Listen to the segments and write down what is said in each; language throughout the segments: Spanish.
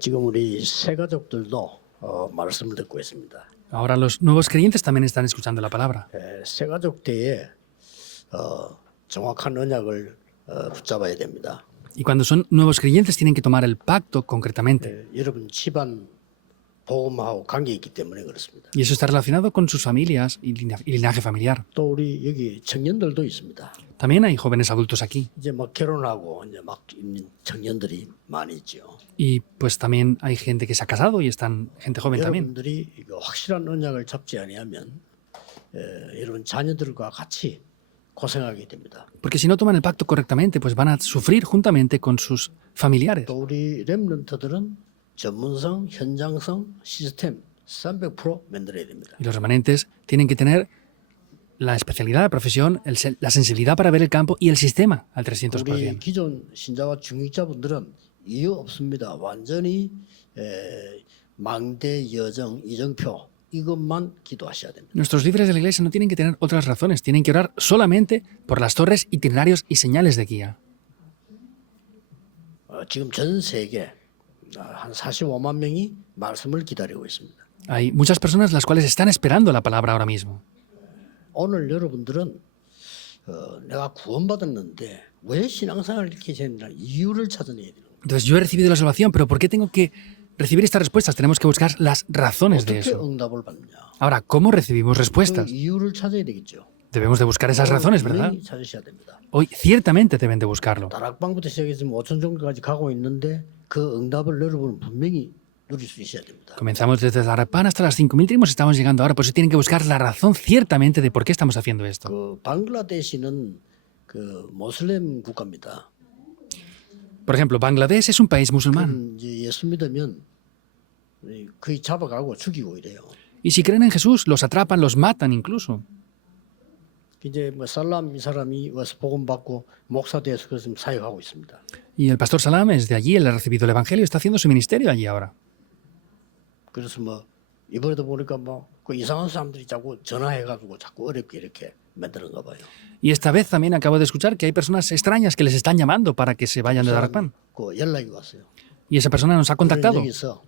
지금 우리 새 가족들도 말씀을 듣고 있습니다. Ahora los nuevos creyentes también están escuchando la palabra. 새 가족 때에 정확한 언약을 붙잡아야 됩니다. Y cuando son nuevos creyentes tienen que tomar el pacto concretamente. 여러분 집안 복음하고 관계 있기 때문에 그렇습니다. Y eso está relacionado con sus familias y linaje familiar. 또 우리 여기 청년들도 있습니다. También hay jóvenes adultos aquí. 이제 막 결혼하고 이제 막 있는 청년들이 많이 있죠. Y pues también hay gente que se ha casado y están gente joven también. 여러분들이 확실한 언약을 잡지 아니하면 여러분 자녀들과 같이 고생하게 됩니다. Porque si no toman el pacto correctamente, pues van a sufrir juntamente con sus familiares. 또 우리 렘넌트들은 전문성, 현장성, 시스템 300% 만들어야 됩니다. Y los remanentes tienen que tener la especialidad, la profesión, la sensibilidad para ver el campo y el sistema al 우리 300%. 기존 신자와 중직자분들은 이유 없습니다. 완전히 망대, 여정, 이정표 이것만 기도하셔야 됩니다. Nuestros líderes de la iglesia no tienen que tener otras razones, tienen que orar solamente por las torres, itinerarios y señales de guía. 지금 전 세계 한 45만 명이 말씀을 기다리고 있습니다. Hay muchas personas las cuales están esperando la palabra ahora mismo. 오늘 여러분들은 내가 구원받았는데 왜 신앙생활을 이렇게 해야 되나 이유를 찾아내야 되는 거예요. Entonces yo he recibido la salvación, pero ¿por qué tengo que recibir estas respuestas? Tenemos que buscar las razones de 어떻게 eso. 응답을 받느냐. Ahora, ¿cómo recibimos 그 respuestas? 이유를 찾아야 되겠죠. Debemos de buscar esas razones, ¿verdad? 분명히 찾으셔야 됩니다. Hoy ciertamente deben de buscarlo. 다락방부터 시작해서 5천 정도까지 가고 있는데 그 응답을 여러분은 분명히 누릴 수 있어야 됩니다. Comenzamos desde Zarapán hasta las 5.000 trimos, estamos llegando ahora, por eso tienen que buscar la razón ciertamente de por qué estamos haciendo esto. 그 방글라데시는 그 모슬렘 국가입니다. Por ejemplo, Bangladesh es un país musulmán. 이제 예수 믿으면 거의 잡아가고 죽이고 이래요. Y si creen en Jesús, los atrapan, los matan incluso. 이제 뭐 살람 이 사람이 와서 복음 받고 목사 돼서 그래서 사역하고 있습니다. Y el pastor Salam es de allí, él ha recibido el evangelio y está haciendo su ministerio allí ahora. 그래서 뭐 이번에도 보니까 뭐 그 이상한 사람들이 자꾸 전화해가지고 자꾸 어렵게 이렇게 만드는가 봐요. Y esta vez también acabo de escuchar que hay personas extrañas que les están llamando para que se vayan de Darakpan. 그 연락이 왔어요. Y esa persona nos ha contactado. 여기서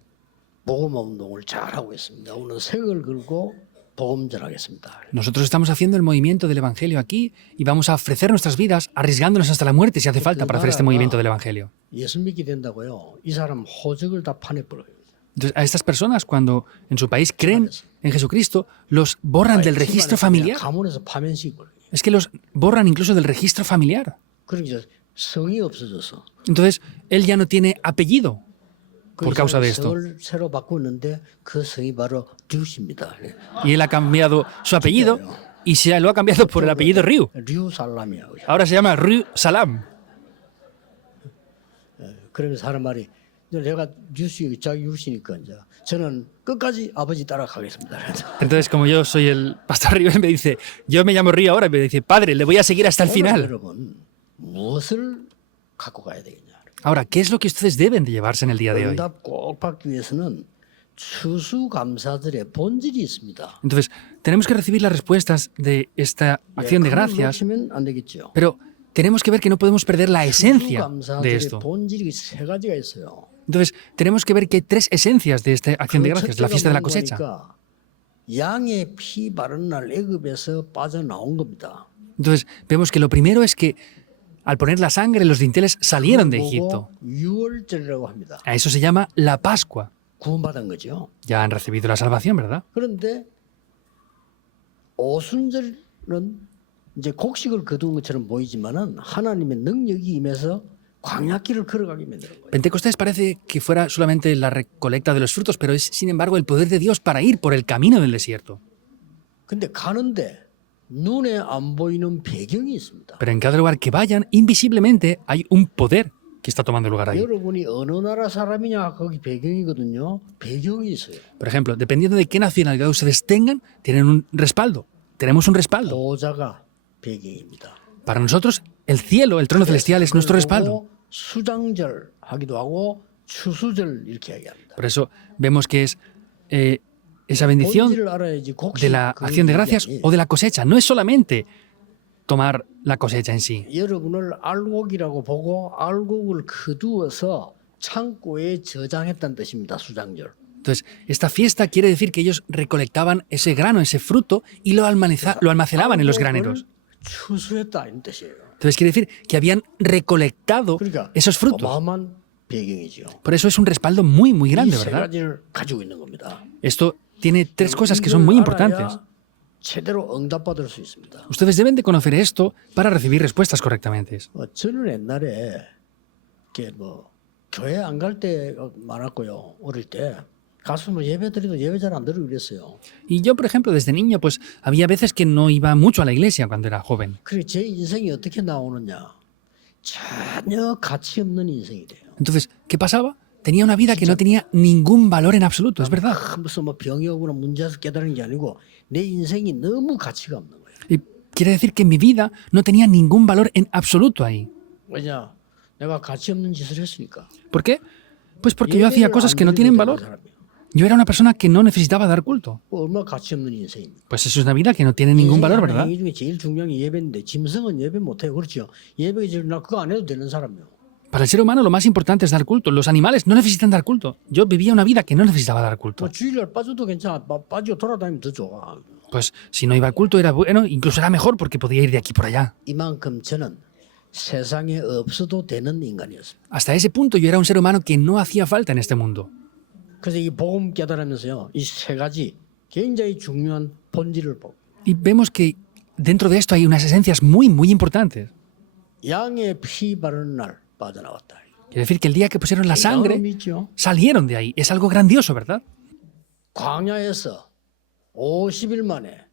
복음 운동을 잘하고 있습니다. 오늘 색을 걸고 복음 전하겠습니다. Nosotros estamos haciendo el movimiento del evangelio aquí y vamos a ofrecer nuestras vidas arriesgándonos hasta la muerte si hace falta para hacer este movimiento del evangelio. 예수 믿게 된다고요. 이 사람 호적을 다 파내버려요. Entonces, a estas personas, cuando en su país creen en Jesucristo, los borran del registro familiar. 가문에서 파면시켜버려요. Es que los borran incluso del registro familiar. 그러니까 성이 없어져서. Entonces, él ya no tiene apellido por causa de esto. 성을 새로 바꾸는데 그 성이 바로 류십니다. Y él ha cambiado su apellido y lo ha cambiado por el apellido Ryu. 류살람이야. Ahora se llama Ryu Salam. 그러면 사람 말이 내가 류씨 자기 류씨니까 이제 저는 끝까지 아버지 따라가겠습니다. Entonces, como yo soy el pastor Ryu, él me dice, yo me llamo Ryu ahora, y me dice, padre, le voy a seguir hasta el final. 여러분 무엇을 갖고 가야 되겠냐? Ahora, ¿qué es lo que ustedes deben de llevarse en el día de hoy? 응답 꼭 받기 위해서는 추수감사들의 본질이 있습니다. Entonces, tenemos que recibir las respuestas de esta acción de 그걸 gracias, 놓치면 안 되겠죠. pero tenemos que ver que no podemos perder la esencia de 추수감사들의 esto. 본질이 세 가지가 있어요. Entonces, tenemos que ver que hay tres esencias de esta acción de gracias, de la fiesta de la cosecha. 뭐니까 양의 피 바른 날 애굽에서 빠져나온 겁니다. Entonces, vemos que lo primero es que al poner la sangre, los dinteles salieron de Egipto. 유월절이라고 합니다. A eso se llama la Pascua. 구원받은 거죠. Ya han recibido la salvación, ¿verdad? 그런데 오순절은 이제 곡식을 거둔 것처럼 보이지만은 하나님의 능력이 임해서 광야길을 걸어가게 만드는 거예요. Pentecostés parece que fuera solamente la recolecta de los frutos, pero es, sin embargo, el poder de Dios para ir por el camino del desierto. 근데 가는데 눈에 안 보이는 배경이 있습니다. Pero en cada lugar que vayan, invisiblemente hay un poder que está tomando lugar ahí. 여러분이 어느 나라 사람이냐 거기 배경이거든요. 배경이 있어요. Por ejemplo, dependiendo de qué nacionalidad ustedes tengan, tienen un respaldo. Tenemos un respaldo. 보좌가 배경입니다. Para nosotros, el cielo, el trono celestial es nuestro respaldo. 수장절 하기도 하고 추수절 이렇게 얘기합니다. Por eso vemos que es esa bendición 본질을 알아야지 곡식 de la acción de gracias o de la cosecha. No es solamente tomar la cosecha en sí. 여러분을 알곡이라고 보고 알곡을 거두어서 창고에 저장했다는 뜻입니다. 수장절. Entonces, esta fiesta quiere decir que ellos recolectaban ese grano, ese fruto, y lo almacenaban en los graneros. 추수했다 이런 뜻이에요. Entonces quiere decir que habían recolectado 그러니까 esos frutos. 어마어마한 배경이죠. Por eso es un respaldo muy, muy 이 grande, 세 ¿verdad? 가지를 가지고 있는 겁니다. Esto tiene tres cosas que son muy importantes. 제대로 응답받을 수 있습니다. Ustedes deben de conocer esto para recibir respuestas correctamente. 저는 옛날에 이렇게 뭐 교회 안 갈 때 많았고요. 어릴 때 가서 뭐 예배 드리도 예배 잘 안 드리고 그랬어요. Y yo, por ejemplo, desde niño, pues había veces que no iba mucho a la iglesia cuando era joven. 그리고 제 인생이 어떻게 나오느냐? 전혀 가치 없는 인생이 돼요. Entonces, ¿qué pasaba? Tenía una vida que no tenía ningún valor en absoluto, es verdad. 무슨 뭐 병이 오거나 문제에서 깨달은 게 아니고 내 인생이 너무 가치가 없는 거예요. Y quiere decir que mi vida no tenía ningún valor en absoluto ahí. 왜냐? 내가 가치 없는 짓을 했으니까. ¿Por qué? Pues porque yo hacía cosas que no tienen valor. Yo era una persona que no necesitaba dar culto. 얼마나 가치 없는 인생입니까? Pues eso es una vida que no tiene ningún valor, ¿verdad? 행위 중에 제일 중요한 게 예배인데 짐승은 예배 못해요. 그렇죠? 예배가 제일 나 그거 안 해도 되는 사람이요. Para el ser humano lo más importante es dar culto. Los animales no necesitan dar culto. Yo vivía una vida que no necesitaba dar culto. 뭐 주일날 빠져도 괜찮아. 빠지고 돌아다니면 더 좋아. Pues si no iba al culto era bueno, incluso era mejor porque podía ir de aquí por allá. 이만큼 저는 세상에 없어도 되는 인간이었습니다. Hasta ese punto yo era un ser humano que no hacía falta en este mundo. 그래서 이 복음 깨달으면서요. 이 세 가지 굉장히 중요한 본질을 보고 Y vemos que dentro de esto hay unas esencias muy, muy importantes. 양의 피 바르는 날 빠져나왔다. Quiere decir que el día que pusieron la sangre, 있죠. salieron de ahí. Es algo grandioso, ¿verdad? 광야에서 50일 만에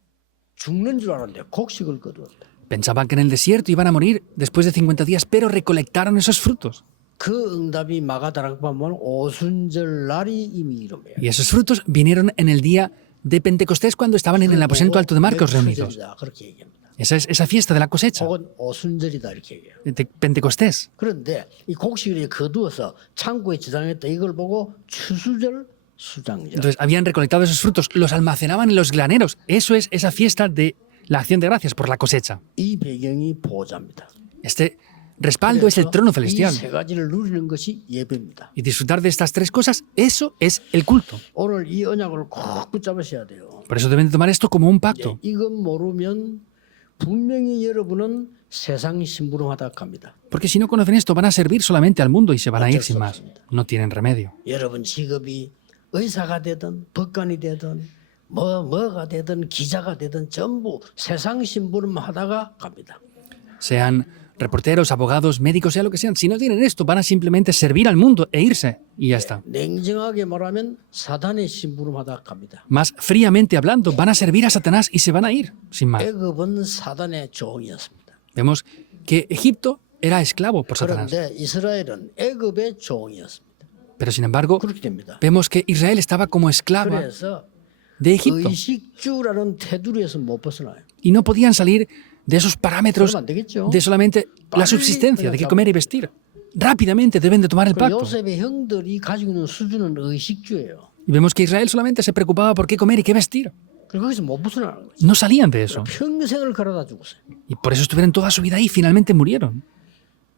죽는 줄 알았는데 곡식을 거두었다. Pensaban que en el desierto iban a morir después de 50 días, pero recolectaron esos frutos. 그 응답이 마가다락방문 오순절 날이 이미 이름이에요. Y esos frutos vinieron en el día de Pentecostés cuando estaban en el aposento alto de Marcos reunidos. 그렇게 얘기합니다. Esa es esa fiesta de la cosecha, 혹은 오순절이다 이렇게 얘기해요. de Pentecostés. 그런데 이 곡식을 거두어서 창고에 저장했다 이걸 보고 추수절 수장절. Entonces habían recolectado esos frutos, los almacenaban en los graneros. Eso es esa fiesta de la acción de gracias por la cosecha. 이 배경이 보호자입니다. Este respaldo es el trono celestial. 이 세 가지를 누리는 것이 예배입니다. Y disfrutar de estas tres cosas, eso es el culto. 오늘 이 언약을 꼭 붙잡으셔야 돼요. Por eso deben de tomar esto como un pacto. 이건 모르면 분명히 여러분은 세상 심부름하다 갑니다. Porque si no conocen esto, van a servir solamente al mundo y se van a ir sin más. No tienen remedio. 여러분 직업이 의사가 되든 법관이 되든 뭐가 되든 기자가 되든 전부 세상 심부름하다가 갑니다. Sean reporteros, abogados, médicos, sea lo que sean. Si no tienen esto, van a simplemente servir al mundo e irse. Y ya está. 냉정하게 말하면 사단의 심부름하다 갑니다. Más fríamente hablando, van a servir a Satanás y se van a ir, sin más. 애굽은 사단의 종이었습니다. Vemos que Egipto era esclavo por Satanás. 그런데 이스라엘은 애굽의 종이었습니다. Pero sin embargo, 그렇게 됩니다. vemos que Israel estaba como esclava 그래서 de Egipto 의식주라는 테두리에서 못 벗어나요. y no podían salir de esos parámetros 그러면 안 되겠죠. de solamente la subsistencia, de qué comer y vestir. Rápidamente deben de tomar el pacto. 요셉의 형들이 가지고 있는 수준은 의식주예요. Y vemos que Israel solamente se preocupaba por qué comer y qué vestir. 그래서 거기서 못 벗어나는 거죠. No salían de eso. 평생을 갈아다 죽었어요. Y por eso estuvieron toda su vida ahí y finalmente murieron.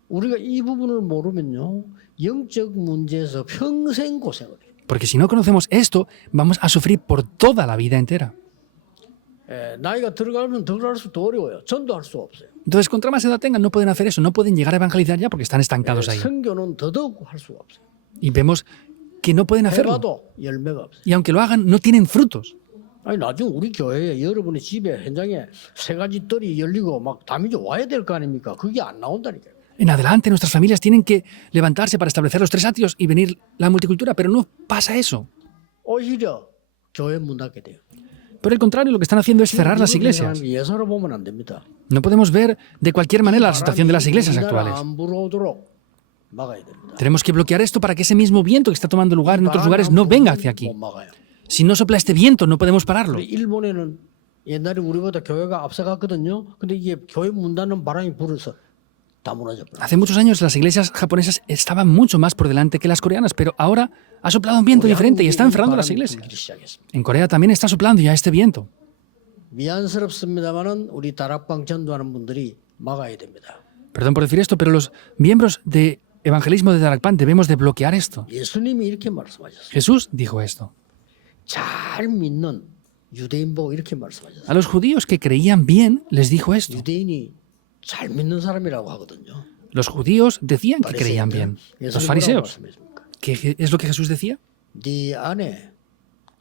우리가 이 부분을 모르면요. 영적 문제에서 평생 고생을 해요. Porque si no conocemos esto, vamos a sufrir por toda la vida entera. 나이가 들어가면 들어갈수록 더 어려워요. 전도할 수 없어요. Entonces, contra más edad tengan, no pueden hacer eso, no pueden llegar a evangelizar ya porque están estancados ahí. 선교는 더더욱 할 수가 없어요. Y vemos que no pueden hacerlo. 해봐도 열매가 없어요. Y aunque lo hagan, no tienen frutos. 아니 나중에 우리 교회에 여러분의 집에 현장에 세 가지 뜰이 열리고 막 담이 와야 될 거 아닙니까? 그게 안 나온다니까요. En adelante, nuestras familias tienen que levantarse para establecer los 3 atrios y venir la multicultura, pero no pasa eso. 오히려 교회 문 닫게 돼요. Por el contrario, lo que están haciendo es cerrar las iglesias. 예사로 보면 안 됩니다. No podemos ver de cualquier manera la situación de las iglesias actuales. 안 불어오도록 막아야 됩니다. Tenemos que bloquear esto para que ese mismo viento que está tomando lugar en otros lugares no venga hacia aquí. 못 막아요. Si no sopla este viento, no podemos pararlo. 일본에는 옛날에 우리보다 교회가 앞서갔거든요. 근데 이게 교회 문 닫는 바람이 불어서 다 무너져버려요. Hace muchos años las iglesias japonesas estaban mucho más por delante que las coreanas, pero ahora ha soplado un viento diferente y está enfriando las iglesias. En Corea también está soplando ya este viento. 미안스럽습니다만은 우리 다락방 전도하는 분들이 막아야 됩니다. Perdón por decir esto, pero los miembros de evangelismo de Darakpan debemos de bloquear esto. 예수님이 이렇게 말씀하셨어요. Jesús dijo esto. 잘 믿는 유대인 보고 이렇게 말씀하셨어요. A los judíos que creían bien les dijo esto. 유대인이 잘 믿는 사람이라고 하거든요. Los judíos decían que creían bien. Los 예수님 뭐라고 fariseos. 말씀하십니까? ¿Qué es lo que Jesús decía? 네 안에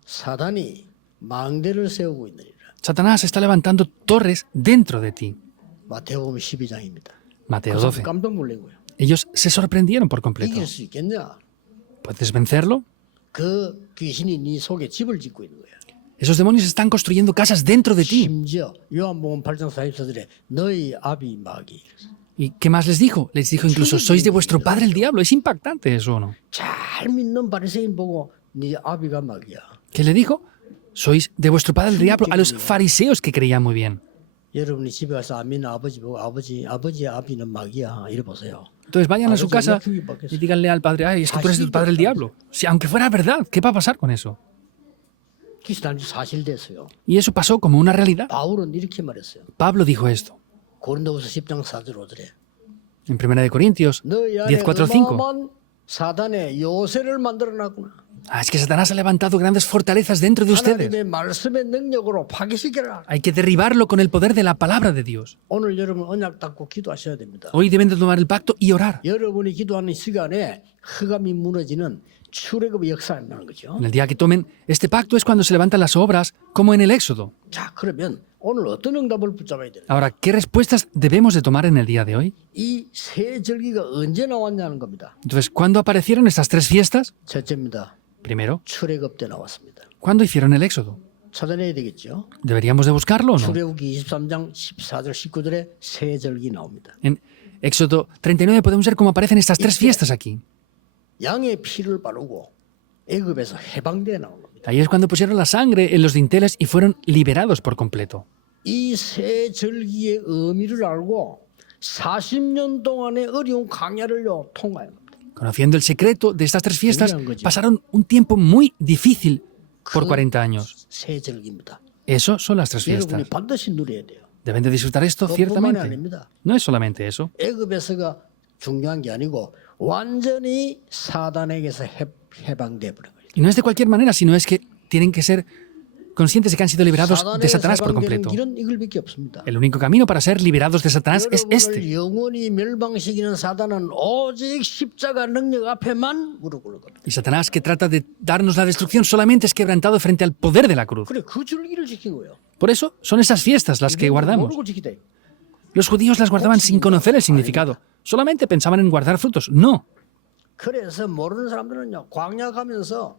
사단이 망대를 세우고 있느니라. Satanás está levantando torres dentro de ti. 마태복음 12장입니다. Mateo 12. 깜짝 놀란 거예요. Ellos se sorprendieron por completo. 이길 수 있겠냐? ¿Puedes vencerlo? 그 귀신이 네 속에 집을 짓고 있는 거야. Esos demonios están construyendo casas dentro de ti. 심지어 요한복음 8장 44절에 너희 아비 마귀. ¿Y qué más les dijo? Les dijo incluso, sois de vuestro padre el diablo. Es impactante eso, ¿o no? 잘 믿는 바리새인 보고 네 아비가 마귀야. ¿Qué le dijo? Sois de vuestro padre el diablo a los fariseos que creían muy bien. 여러분이 집에 가서 안 믿는 아버지 보고 아버지의 아비는 마귀야. 이래 보세요. Entonces vayan a su casa y díganle al padre, ay, es que tú eres del padre del diablo. Si, aunque fuera verdad, ¿qué va a pasar con eso? 그게 단지 사실됐어요. Y eso pasó como una realidad. 바울은 이렇게 말했어요. Pablo dijo esto 고린도후서 10장 4절 5절에 en 1 de Corintios 너희 안에 10, 4, 5. 어마어마한 사단의 요새를 만들어놨구나. Ah, es que Satanás ha levantado grandes fortalezas dentro de ustedes. 하나님의 말씀의 능력으로 파괴시켜라. Hay que derribarlo con el poder de la palabra de Dios. 오늘 여러분 언약 닦고 기도하셔야 됩니다. Hoy deben de tomar el pacto y orar. 여러분이 기도하는 시간에 흑암이 무너지는 출애굽의 역사가 나는 거죠. En el día que tomen este pacto es cuando se levantan las obras, como en el Éxodo. 자, 그러면 오늘 어떤 응답을 붙잡아야 되나? Ahora, ¿qué respuestas debemos de tomar en el día de hoy? 이 세 절기가 언제 나왔냐는 겁니다. Entonces, ¿cuándo aparecieron estas tres fiestas? 첫째입니다. Primero, 출애굽 때 나왔습니다. ¿cuándo hicieron el Éxodo? 찾아내야 되겠죠. ¿Deberíamos de buscarlo o no? 출애굽기 23장 14절 19절에 세 절기 나옵니다. En Éxodo 39 podemos ver cómo aparecen estas tres fiestas aquí. 양의 피를 바르고 애굽에서 해방되어 나온 겁니다. Ahí es cuando pusieron la sangre en los dinteles y fueron liberados por completo. 이 세 절기의 의미를 알고 40년 동안의 어려운 광야를요 통과한 겁니다. Conociendo el secreto de estas tres fiestas, pasaron un tiempo muy difícil por 40 años. 세 절기입니다. Eso son las tres fiestas. 여러분이 반드시 누려야 돼요. Deben de disfrutar esto 그것뿐만이 ciertamente. 아닙니다. No es solamente eso. 애굽에서가 중요한 게 아니고 완전히 사단에게서 해방돼 버린 거예요. Y no es de cualquier manera, sino es que tienen que ser conscientes de que han sido liberados de Satanás por 해방되는 completo. 길은 이걸밖에 없습니다. El único camino para ser liberados de Satanás es 여러분을 este. 영원히 멸망시키는 사단은 오직 십자가 능력 앞에만 무릎 꿇을 겁니다. Y Satanás, que trata de darnos la destrucción, solamente es quebrantado frente al poder de la cruz. 그래 그 줄기를 지킨 거예요. Por eso son esas fiestas las que guardamos. 모르고 지키다. Los judíos las guardaban sin conocer el significado. Solamente pensaban en guardar frutos. No. 그래서 모르는 사람들은요 광야 가면서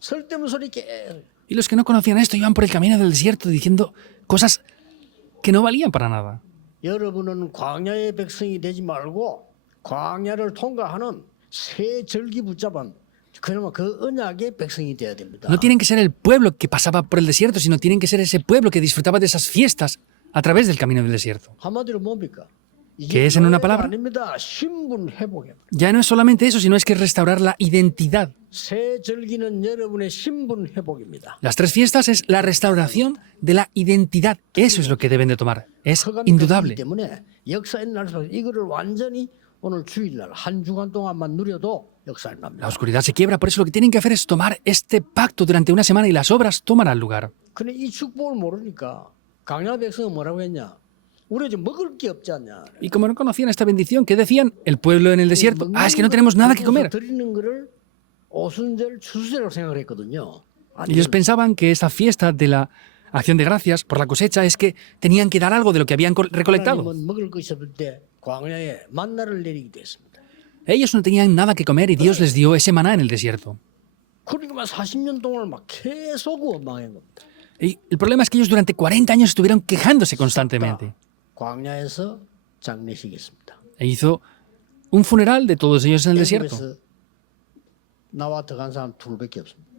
설대문 소리 깨. Y los que no conocían esto iban por el camino del desierto diciendo cosas que no valían para nada. 여러분은 광야의 백성이 되지 말고 광야를 통과하는 새 절기 붙잡은 그나마 그 언약의 백성이 돼야 됩니다. No tienen que ser el pueblo que pasaba por el desierto, sino tienen que ser ese pueblo que disfrutaba de esas fiestas a través del camino del desierto. 한마디로 뭡니까? ¿Qué es en una palabra? 아닙니다. 신분 회복입니다. Ya no es solamente eso, sino es que es restaurar la identidad. 새 절기는 여러분의 신분 회복입니다. Las tres fiestas es la restauración de la identidad. Eso es lo que deben de tomar. Es 흑암이 indudable. 걷기 때문에 역사의 날 속에서 이거를 완전히 오늘 주일날 한 주간 동안만 누려도 역사의 La 납니다. oscuridad se quiebra, por eso lo que tienen que hacer es tomar este pacto durante una semana y las obras tomarán lugar. 근데 이 축복을 모르니까 강야 백성은 뭐라고 했냐? 우리 좀 먹을 게 없지 않냐? Y como no conocían esta bendición, ¿qué decían? El pueblo en el desierto. Ah, es que no tenemos nada que comer. 드리는 거를 오순절 추수제라고 생각을 했거든요. 아니, Ellos pensaban que esta fiesta de la acción de gracias por la cosecha es que tenían que dar algo de lo que habían recolectado. 하나님은 먹을 것이 없을 때 광야에 만나를 내리기도 했습니다. Ellos no tenían nada que comer y Dios les dio ese maná en el desierto. 그러니까 40년 동안 막 계속 원망한 겁니다. Y el problema es que ellos durante 40 años estuvieron quejándose constantemente. 광야에서 장례식했습니다. E hizo un funeral de todos ellos en el desierto. 애굽에서 나와 들어간 사람 둘밖에 없습니다.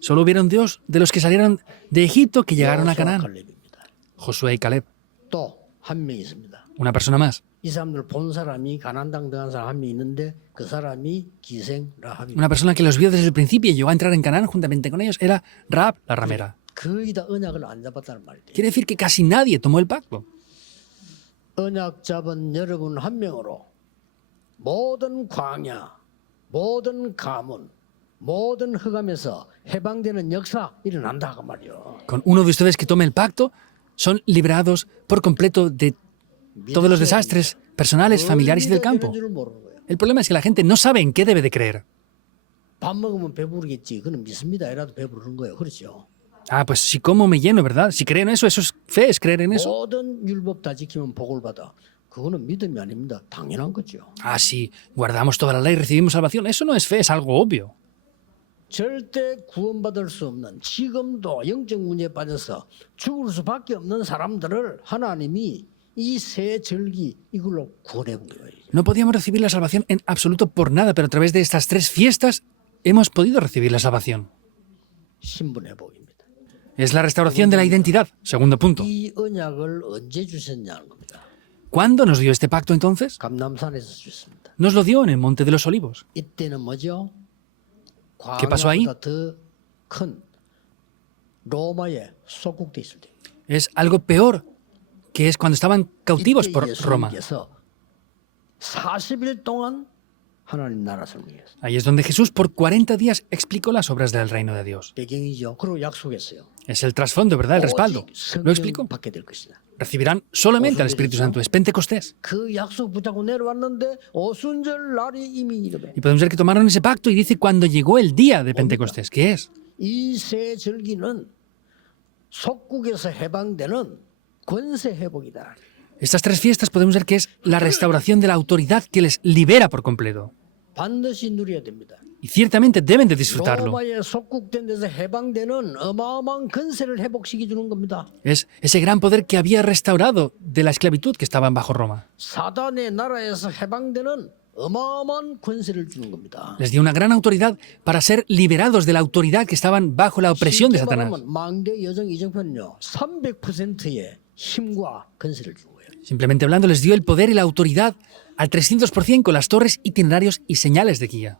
Solo hubieron Dios de los que salieron de Egipto que llegaron a 여호수아, Canaán. 갈렙입니다. Josué y Caleb. 또 한 명 있습니다. Una persona más. 이 사람들 본 사람이 가나안 땅 들어간 사람 한 명 있는데 그 사람이 기생 라합입니다. Una persona que los vio desde el principio y llegó a entrar en Canaán juntamente con ellos era Rahab, la ramera. 거의 다 언약을 안 잡았다는 말이에요. Quiere decir que casi nadie tomó el pacto. 언약 잡은 여러분 한 명으로 모든 광야, 모든 가문, 모든 흑암에서 해방되는 역사 일어난다 그 말이요. Con uno de ustedes que tome el pacto, son librados por completo de todos los desastres personales, familiares y del campo. 줄 모르는 거예요. El problema es que la gente no sabe en qué debe de creer. 밥 먹으면 배부르겠지. 그는 믿습니다. 이라도 배부르는 거예요. 그렇죠. Ah, pues si como me lleno, ¿verdad? Si creo en eso, eso es fe, es creer en eso. 모든 율법 다 지키면 복을 받아. 그거는 믿음이 아닙니다. 당연한 거죠. Ah, si guardamos toda la ley y recibimos salvación, eso no es fe, es algo obvio. 절대 구원받을 수 없는 지금도 영적 문제에 빠져서 죽을 수밖에 없는 사람들을 하나님이 이 세 절기 이걸로 구원해 본 거예요. No podíamos recibir la salvación en absoluto por nada, pero a través de estas 3 fiestas hemos podido recibir la salvación. 신분 회복입니다. Es la restauración de la identidad, segundo punto. 이 언약을 언제 주셨냐는 겁니다. ¿Cuándo nos dio este pacto entonces? 감람산에서 주셨습니다. Nos lo dio en el Monte de los Olivos. 이때는 뭐죠? ¿Qué pasó ahí? 광야보다 더 큰 로마에 속국돼 있을 때. Es algo peor, que es cuando estaban cautivos por Roma. 예수님께서 40일 동안 하나님 나라 설명했어요. Ahí es donde Jesús por 40 días explicó las obras del reino de Dios. 배경이죠. 그리고 약속했어요. Es el trasfondo, ¿verdad? El respaldo. Lo explicó. 받게 될 것이다. Recibirán solamente al Espíritu Santo. Es Pentecostés. 그 약속 붙잡고 내려왔는데 오순절 날이 이미 이르매. Y podemos ver que tomaron ese pacto y dice cuando llegó el día de Pentecostés. ¿Qué es? 이 세 절기는 속국에서 해방되는 권세 회복이다. Estas 3 fiestas podemos ver que es la restauración de la autoridad que les libera por completo. 반드시 누려야 됩니다. Y ciertamente deben de disfrutarlo. 로마에 속국된 데서 해방되는 어마어마한 권세를 회복시켜 주는 겁니다. Es ese gran poder que había restaurado de la esclavitud que estaban bajo Roma. 사단의 나라에서 해방되는 어마어마한 권세를 주는 겁니다. Les dio una gran autoridad para ser liberados de la autoridad que estaban bajo la opresión de 쉽게 Satanás. 말하면 망대 여정 이정표는요 300%의 힘과 권세를 주는 거예요. Simplemente hablando, les dio el poder y la autoridad al 300% con las torres, itinerarios y señales de guía.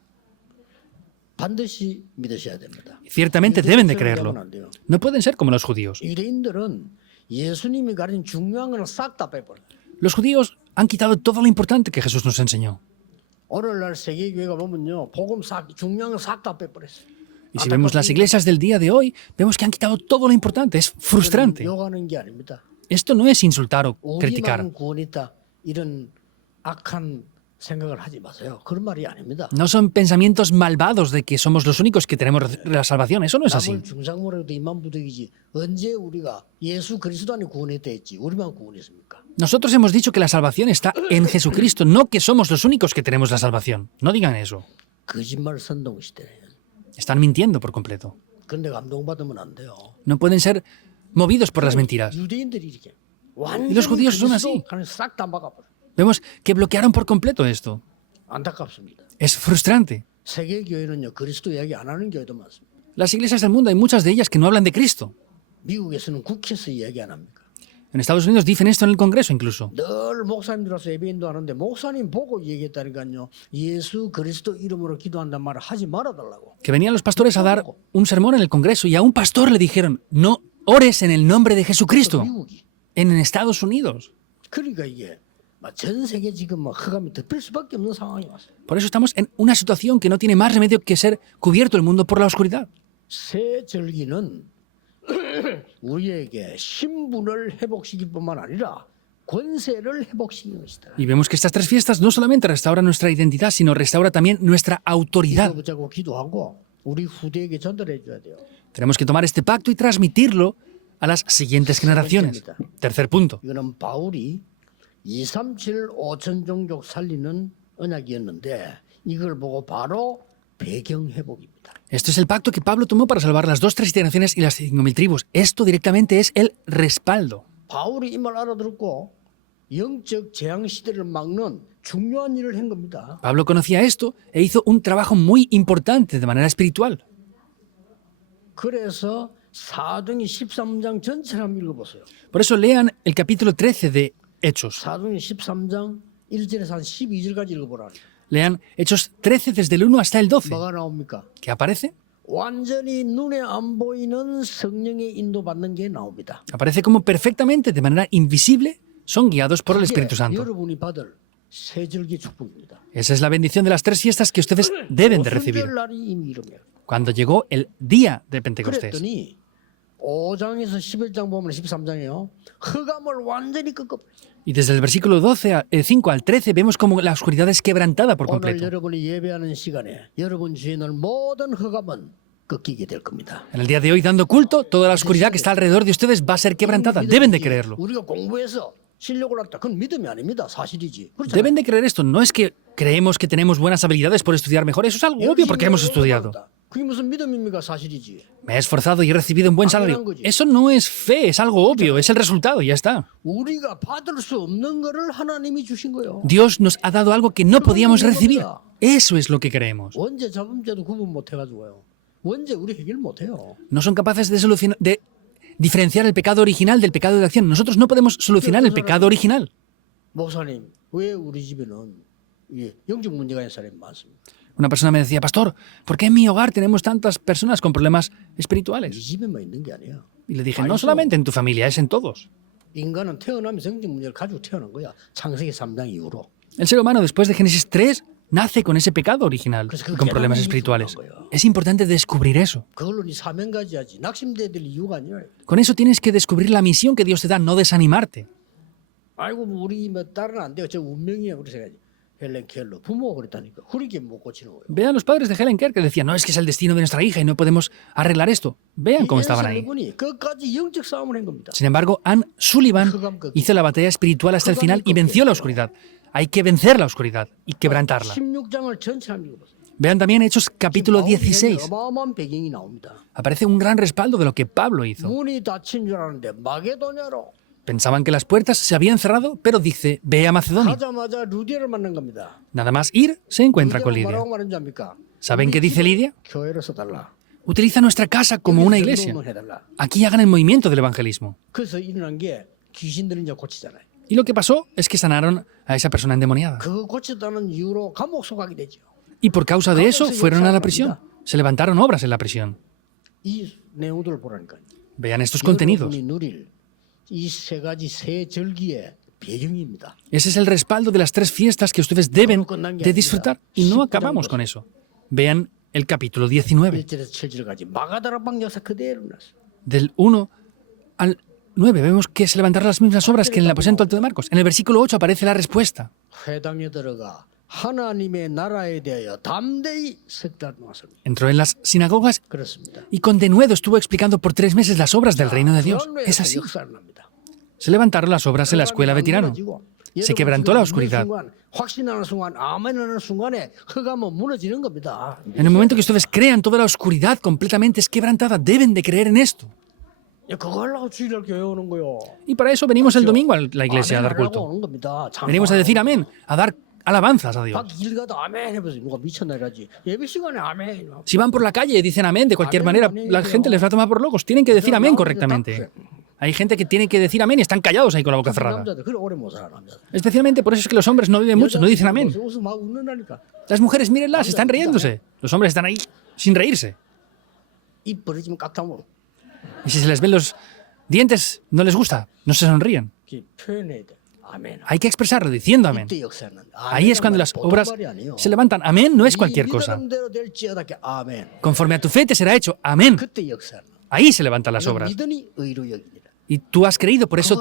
반드시 믿으셔야 됩니다. Y ciertamente deben de 유대인들은 creerlo. 하면 안 돼요. No pueden ser como los judíos. 유대인들은 예수님이 가르친 중요한 걸 싹 다 빼버려. Los judíos han quitado todo lo importante que Jesús nos enseñó. 오늘날 세계교회가 보면요 복음 싹 중요한 걸 싹 다 빼버렸어요. Y si vemos las iglesias del día de hoy, vemos que han quitado todo lo importante. Es frustrante. 욕하는 게 아닙니다. Esto no es insultar o criticar. 우리만 구원했다 이런 악한 생각을 하지 마세요. 그런 말이 아닙니다. No son pensamientos malvados de que somos los únicos que tenemos la salvación. Eso no es así. 남을 중상모라도 이만부득이지 언제 우리가 예수 그리스도 안에 구원했다 했지 우리만 구원했습니까? Nosotros hemos dicho que la salvación está en Jesucristo, no que somos los únicos que tenemos la salvación. No digan eso. 거짓말 선동 시대예요. Están mintiendo por completo. 그런데 감동받으면 안 돼요. No pueden ser movidos por las mentiras. 유대인들이 이렇게 Y los judíos son así. 싹다 막아버려. Vemos que bloquearon por completo esto. 안타깝습니다. Es frustrante. 세계 교회는요 그리스도 이야기 안 하는 교회도 많습니다. Las iglesias del mundo hay muchas de ellas que no hablan de Cristo. 미국에서는 국회에서 이야기 안 합니까? En Estados Unidos dicen esto en el Congreso incluso. 늘 목사님들 와서 예배인도 하는데 목사님 보고 얘기했다니까요. 예수 그리스도 이름으로 기도한단 말을 하지 말아달라고. Que venían los pastores a dar un sermón en el Congreso y a un pastor le dijeron, no ores en el nombre de Jesucristo. 미국이. En Estados Unidos. 그러니까 이게 전 세계 지금 흑암이 덮일 수밖에 없는 상황이 왔어요. Por eso estamos en una situación que no tiene más remedio que ser cubierto el mundo por la oscuridad. 새 절기는 우리에게 신분을 회복시킬 뿐만 아니라 권세를 회복시키는 것이다. Y vemos que estas 3 fiestas no solamente restauran nuestra identidad, sino restaura también nuestra 이거 autoridad. 붙잡고 기도하고 우리 후대에게 전달해 줘야 돼요. Tenemos que tomar este pacto y transmitirlo a las siguientes generaciones. Tercer punto. 이거는 바울이 237 5천 종족 살리는 언약이었는데 이걸 보고 바로 배경 회복입니다. Esto es el pacto que Pablo tomó para salvar las 2, 3 generaciones y las 5.000 tribus. Esto directamente es el respaldo. 바울이 이 말 알아들었고 영적 재앙 시대를 막는 중요한 일을 한 겁니다. Pablo conocía esto e hizo un trabajo muy importante de manera espiritual. 그래서 사도행전 13장 전체를 한번 읽어보세요. Por eso lean el capítulo 13 de Hechos. 사도행전 13장 1절에서 한 12절까지 읽어보라. Lean Hechos 13 desde el 1 hasta el 12. 뭐가 나옵니까? ¿Qué aparece? 완전히 눈에 안 보이는 성령의 인도받는 게 나옵니다. Aparece como perfectamente, de manera invisible, son guiados por el 이게 Espíritu Santo. 여러분이 받을 세 절기 축복입니다. Esa es la bendición de las 3 fiestas que ustedes deben de recibir. 오순절 날이 이미 이름이에요. Cuando llegó el día de Pentecostés. 그랬더니 5장에서 11장 보면 13장이에요. 흑암을 완전히 꺾어버렸어요. Y desde el versículo 5 al 13 vemos como la oscuridad es quebrantada por 오늘 completo. 여러분이 예배하는 시간에 여러분 주위에 있는 모든 흑암은 꺾이게 될 겁니다. En el día de hoy, dando culto, toda la oscuridad que está alrededor de ustedes va a ser quebrantada. Deben de creerlo. 우리가 공부해서 실력을 얻다. 그건 믿음이 아닙니다. 사실이지. 그렇잖아요. Deben de creer esto. No es que creemos que tenemos buenas habilidades por estudiar mejor. Eso es algo obvio porque hemos estudiado. 그게 무슨 믿음입니까? 사실이지. Me he esforzado y he recibido un buen salario. Eso no es fe, es algo obvio, es el resultado y ya está. 우리가 받을 수 없는 거를 하나님이 주신 거예요. Dios nos ha dado algo que no podíamos recibir. Eso es lo que creemos. 원죄 잡음죄도 구분 못 해가지고요. 원죄 우리 해결 못 해요. No son capaces de diferenciar el pecado original del pecado de acción. Nosotros no podemos solucionar el pecado original. 목사님, 왜 우리 집에는 이게 영적 문제가 있는 사람이 많습니다. Una persona me decía, pastor, ¿por qué en mi hogar tenemos tantas personas con problemas 이 espirituales? 집에만 있는 게 아니야. Y le dije, no solamente en tu familia, es en todos. 인간은 태어나면서 영적 문제를 가지고 태어난 거야. 창세기 3장 이후로. El ser humano, después de Génesis 3, nace con ese pecado original, con problemas espirituales. Es importante descubrir eso. 그걸로 네 사명 가져야지. 낙심돼야 될 이유가 아니야. Con eso tienes que descubrir la misión que Dios te da, no desanimarte. 아이고 뭐 우리 뭐 딸은 안 돼요. 저 운명이야. 그래서 헬렌 켈러 부모가 그랬다니까. 후리게 못 고치는 거예요. Vean los padres de Helen Keller que decían, no, es que es el destino de nuestra hija y no podemos arreglar esto. Vean cómo estaban ahí. 분이 끝까지 영적 싸움을 한 겁니다. Sin embargo, Anne Sullivan hizo la batalla espiritual hasta el final y venció la oscuridad. Hay que vencer la oscuridad y quebrantarla. 16장을 전체 한번 읽어보세요. Vean también Hechos capítulo 16. 어마어마한 배경이 나옵니다. Aparece un gran respaldo de lo que Pablo hizo. 문이 닫힌 줄 알았는데 마게도냐로 Pensaban que las puertas se habían cerrado, pero dice, ve a Macedonia. 가자마자 루디아를 만난 겁니다. Nada más ir, se encuentra con 루디아가 Lidia. 뭐라고 말하는지 압니까? ¿Saben qué dice Lidia? 교회를 써달라. Utiliza nuestra casa como una iglesia. 운동을 해달라. Aquí hagan el movimiento del evangelismo. 그래서 일어난 게 귀신들을 이제 고치잖아요. Y lo que pasó es que sanaron a esa persona endemoniada. 그 고쳤다는 이유로 감옥 속하게 되죠. Y por causa de eso fueron a la prisión. Se levantaron obras en la prisión. 이 내용들을 보라니까요. Vean estos contenidos. 여러분이 누릴 이 세 가지 세 절기의 배경입니다. Ese es el respaldo de las 3 fiestas que ustedes deben de disfrutar. Y no acabamos con eso. Vean el capítulo 19. 1절에서 7절까지 마가다락방 역사 그대로 났어요. Del 1 al 9 vemos que se levantaron las mismas obras que en el aposento alto de Marcos. En el versículo 8 aparece la respuesta. 회당에 들어가 하나님의 나라에 대하여 담대히 설득하셨습니다. Entró en las sinagogas 그렇습니다. y con denuedo estuvo explicando por 3 meses las obras del reino de Dios. Es así. 역사를 납니다. Se levantaron las obras en la escuela veterano. Se quebrantó la oscuridad. 확신하는 순간, 아멘하는 순간에 흑암은 무너지는 겁니다. En el momento que ustedes crean, toda la oscuridad completamente es quebrantada. Deben de creer en esto. 그거 하려고 주일날 교회 오는 거요. Y para eso venimos el domingo a la iglesia a dar 아멘하려고 culto. 오는 겁니다. Venimos a decir amén, a dar alabanzas a Dios. 길 가도 아멘 해보세요. 누가 미쳤나 이러지. 예배 시간에 아멘. Si van por la calle y dicen amén de cualquier manera, la gente les va a tomar por locos. Tienen que decir amén correctamente. Hay gente que tiene que decir amén y están callados ahí con la boca cerrada. 남자들 그래 오래 못 살아 남자들. Especialmente por eso es que los hombres no viven mucho, no dicen amén. 웃음 막 웃는다니까. Las mujeres, mírenlas, están riéndose. Los hombres están ahí sin reírse. 입 벌어지면 깍다모. Y si se les ven los dientes, no les gusta, no se sonríen. 표현해야 돼. 아멘. Hay que expresarlo diciendo amén. 이때 역사는 Ahí es cuando las obras se levantan. Amén no es cualquier cosa. 될지어다 아멘. Conforme a tu fe te será hecho. Amén. 그때 역사는. Ahí se levantan las obras. 믿으니 의로 여기니라. Y tú has creído, por eso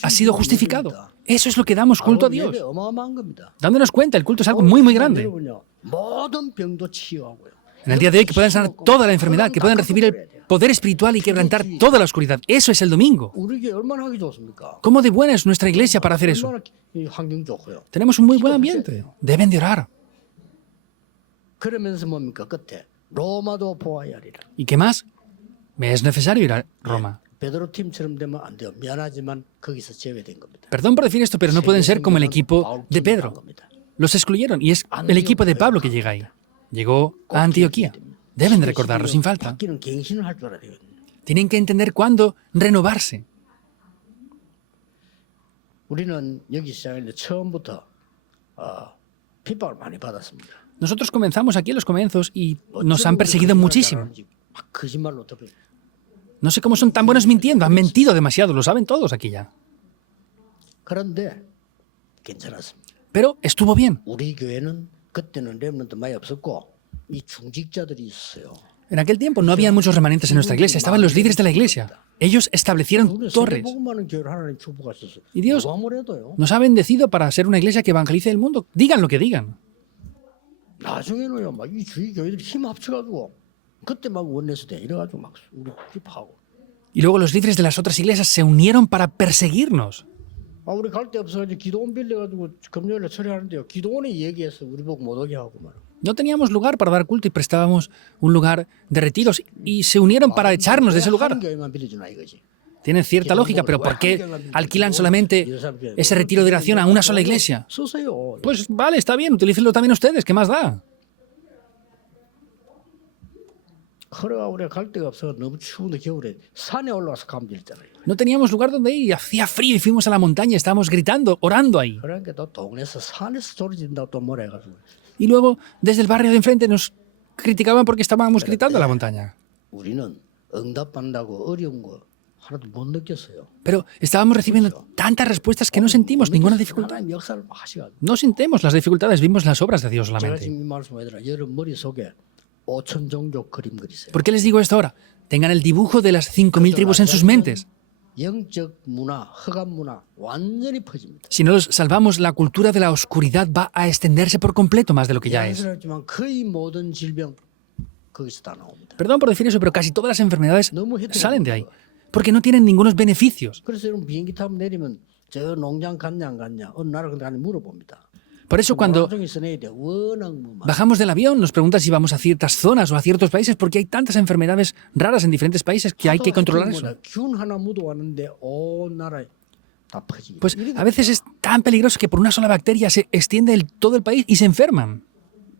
has sido justificado. Eso es lo que damos culto a Dios. 예배 어마어마한 겁니다. Dándonos cuenta, el culto es algo muy, muy grande. 여러분요, 모든 병도 치유하고요. En el día de hoy que puedan sanar toda la enfermedad, que puedan recibir el poder espiritual y quebrantar toda la oscuridad. Eso es el domingo. 우리 교회 얼마나 하기 좋습니까? ¿Cómo de buena es nuestra iglesia para hacer eso? 얼마나 이 환경 좋고요. Tenemos un muy buen ambiente. Deben de orar. 그러면서 뭡니까 끝에 로마도 보아야 하리라. ¿Y qué más? Me es necesario ir a Roma. 베드로 팀처럼 되면 안 돼요. 미안하지만 거기서 제외된 겁니다. Perdón por decir esto, pero no pueden ser como el equipo de Pedro. Los excluyeron y es el equipo de Pablo que llega ahí. Llegó a Antioquía. Deben de recordarlo sin falta. 바뀌는 갱신을 할 줄 알아야 돼요. Tienen que entender cuándo renovarse. 우리는 여기 시작했는데 처음부터 핍박을 많이 받았습니다. Nosotros comenzamos aquí en los comienzos y nos han perseguido muchísimo. 막 거짓말로 덮여. No sé cómo son tan buenos mintiendo. Han mentido demasiado. Lo saben todos aquí ya. 그런데 괜찮았습니다. pero estuvo bien. 우리 교회는 그때는 렘넌트 많이 없었고 이 중직자들이 있었어요. En aquel tiempo no había muchos remanentes en nuestra iglesia, estaban los líderes de la iglesia. Ellos establecieron 우리는 torres. 세계복음하는 교회를 하나님 축복하셨어요. Y Dios 누가 뭐래도요. nos ha bendecido para ser una iglesia que evangelice el mundo. Digan lo que digan. 나중에는요, 막 이 주위 교회들이 힘 합쳐가지고 그때 막 원내서 돼 이래가지고 막 우리 기파하고. Y luego los líderes de las otras iglesias se unieron para perseguirnos. 아 우리 갈 데 없어가지고 기도원 빌려가지고 금요일에 처리하는데요. 기도원이 얘기해서 우리 보고 못 오게 하고 말. No teníamos lugar para dar culto y prestábamos un lugar de retiros y se unieron para echarnos de ese lugar. 한 교회만 빌려주나 이거지. Tiene cierta lógica, pero ¿por qué alquilan solamente ese retiro de oración a una sola iglesia? 쓰세요. Pues vale, está bien, utilícenlo también ustedes, ¿qué más da? 그래가 우리가 갈 데가 없어 너무 추운데 겨울에 산에 올라와서 감질잖아요. No teníamos lugar donde ir, hacía frío y fuimos a la montaña, estábamos gritando, orando ahí. 그러니까 또 동네에서 산에서 소리 진다고 또 뭐라 해가지고 Y luego, desde el barrio de enfrente, nos criticaban porque estábamos gritando a la montaña. 우리는 응답받는다고 어려운 거 하나도 못 느꼈어요. Pero estábamos recibiendo tantas respuestas que no sentimos ninguna dificultad. 하나님 역사를 하시가. No sintemos las dificultades, vimos las obras de Dios 제가 solamente. 지금 이 말씀하더라. 여러분 머릿속에 5천 종족 그림 그리세요. ¿Por qué les digo esto ahora? Tengan el dibujo de las 5.000 tribus en sus mentes. 영적 문화, 흑암 문화 완전히 퍼집니다. Si no los salvamos, la cultura de la oscuridad va a extenderse por completo más de lo que ya es. 자연스럽지만 거의 모든 질병 거기서 다 나옵니다. Perdón por decir eso, pero casi todas las enfermedades 너무 salen de ahí. Porque no tienen ningunos beneficios. 그래서 여러분 비행기 타면 내리면 저 농장 갔냐 안 갔냐 어느 나라 근데 안에 물어봅니다. Por eso cuando 나중에서 내야 돼. 워낙 뭐 많아. bajamos del avión nos preguntan si vamos a ciertas zonas o a ciertos países porque hay tantas enfermedades raras en diferentes países que hay que controlar eso. 균 하나 묻어왔는데 온 나라에 다 퍼지게. Pues a veces es tan peligroso que por una sola bacteria se extiende todo el país y se enferman.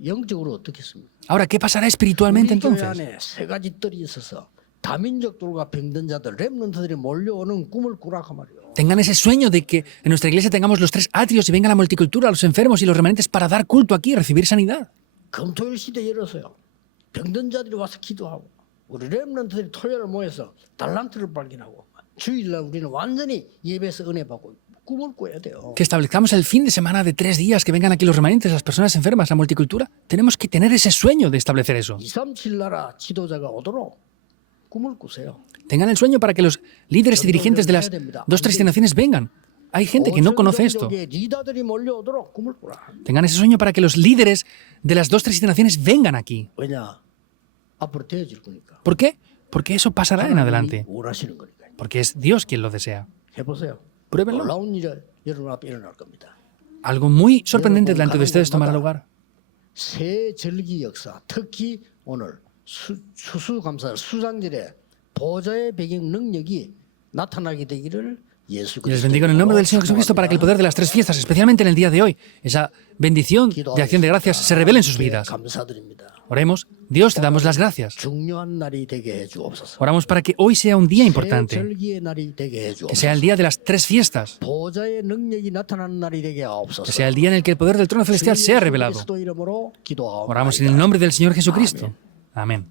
영적으로 어떻겠습니까? Ahora, ¿qué pasará espiritualmente 우리 교회 entonces? 안에 세 가지 뜰이 있어서 다민족들과 병든 자들 렘넌트들이 몰려오는 꿈을 꾸라고 말이요. Tengan ese sueño de que en nuestra iglesia tengamos los 3 atrios y venga la multicultura, los enfermos y los remanentes para dar culto aquí y recibir sanidad. 금토일 시대 열어서요. 병든 자들이 와서 기도하고 우리 렘넌트들이 토요일 모여서 달란트를 발견하고 주일날 우리는 완전히 예배에서 은혜 받고 꿈을 꿔야 돼요. Que establezcamos el fin de semana de 3 días, que vengan aquí los remanentes, las personas enfermas, la multicultura. Tenemos que tener ese sueño de establecer eso. 237 na라 지도자가 오도록 꿈을 꾸세요. Tengan el sueño para que los líderes y dirigentes de las 2-3 naciones vengan. Hay gente que no conoce esto. 리더들이 몰려오도록 꿈을 꾸라. Tengan ese sueño para que los líderes de las 2-3 naciones vengan aquí. 왜냐? 앞으로 되어질 거니까. ¿Por qué? Porque eso pasará en adelante. 원하시는 거니까. Porque es Dios quien lo desea. 해보세요. Pruébenlo. 놀라운 일이 여러분 앞에 일어날 겁니다. Algo muy sorprendente delante de ustedes tomará lugar. 새 절기 역사, 특히 오늘 수수감사 수장절에 보좌의 배경 능력이 나타나게 되기를 예수 Y les bendigo en el nombre del Señor Jesucristo para que el poder de las 3 fiestas, especialmente en el día de hoy, esa bendición de acción de gracias, se revele en sus vidas. 감사드립니다. Oremos. Dios, te damos las gracias. 중요한 날이 되게 해 주옵소서. Oramos para que hoy sea un día 새 importante, 절기의 날이 되게 해 que sea 주옵소서. el día de las 3 fiestas, 보좌의 능력이 나타나는 날이 되게 que 하옵소서. sea el día en el que el poder del trono celestial sea revelado. 그리스도 이름으로 기도하옵나이다. Oramos en el nombre del Señor Jesucristo. Amén.